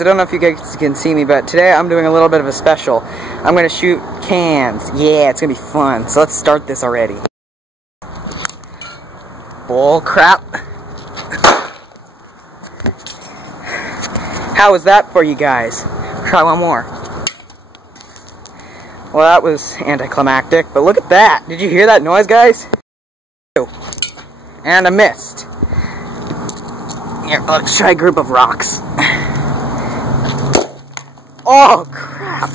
I don't know if you guys can see me, but today I'm doing a little bit of a special. I'm going to shoot cans. Yeah, it's going to be fun. So let's start this already. Bull crap. How was that for you guys? Try one more. Well, that was anticlimactic, but look at that. Did you hear that noise, guys? And I missed. Here, let's try a group of rocks. Oh, crap.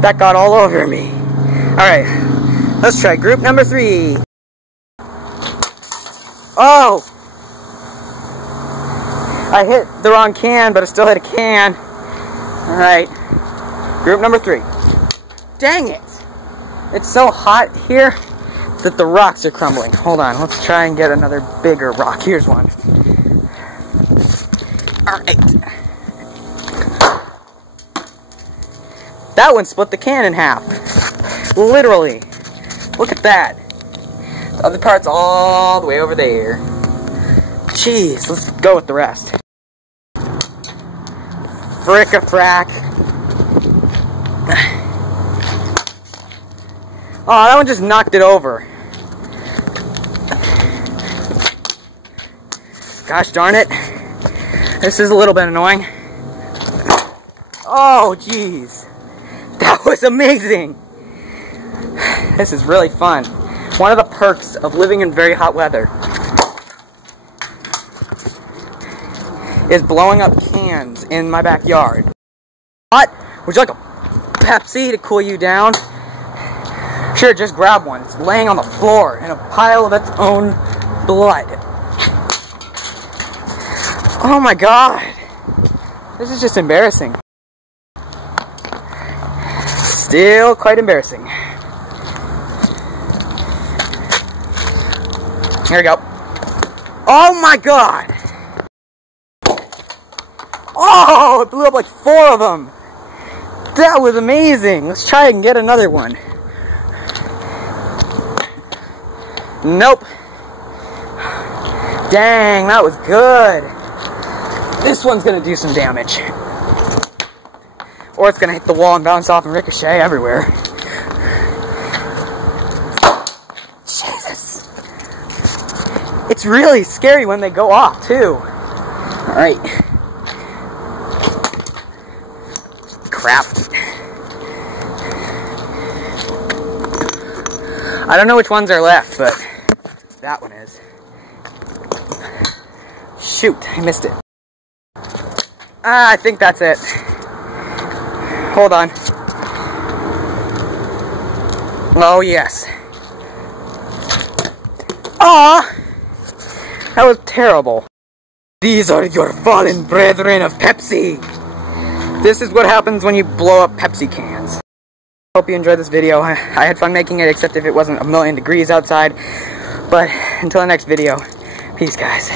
That got all over me. Alright, let's try group number 3. Oh! I hit the wrong can, but I still hit a can. Alright, group number 3. Dang it! It's so hot here that the rocks are crumbling. Hold on, let's try and get another bigger rock. Here's one. Alright. That one split the can in half. Literally. Look at that. The other part's all the way over there. Jeez, let's go with the rest. Frick-a-frack. Oh, that one just knocked it over. Gosh darn it. This is a little bit annoying. Oh, jeez. That was amazing! This is really fun. One of the perks of living in very hot weather is blowing up cans in my backyard. What? Would you like a Pepsi to cool you down? Sure, just grab one. It's laying on the floor in a pile of its own blood. Oh my god! This is just embarrassing. Still quite embarrassing. Here we go. Oh my god! Oh, it blew up like 4 of them! That was amazing! Let's try and get another one. Nope. Dang, that was good. This one's gonna do some damage. Or it's gonna hit the wall and bounce off and ricochet everywhere. Jesus. It's really scary when they go off, too. Alright. Crap. I don't know which ones are left, but that one is. Shoot, I missed it. I think that's it. Hold on. Oh, yes. Aw! That was terrible. These are your fallen brethren of Pepsi. This is what happens when you blow up Pepsi cans. Hope you enjoyed this video. I had fun making it, except if it wasn't 1,000,000 degrees outside. But until the next video, peace, guys.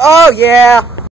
Oh yeah!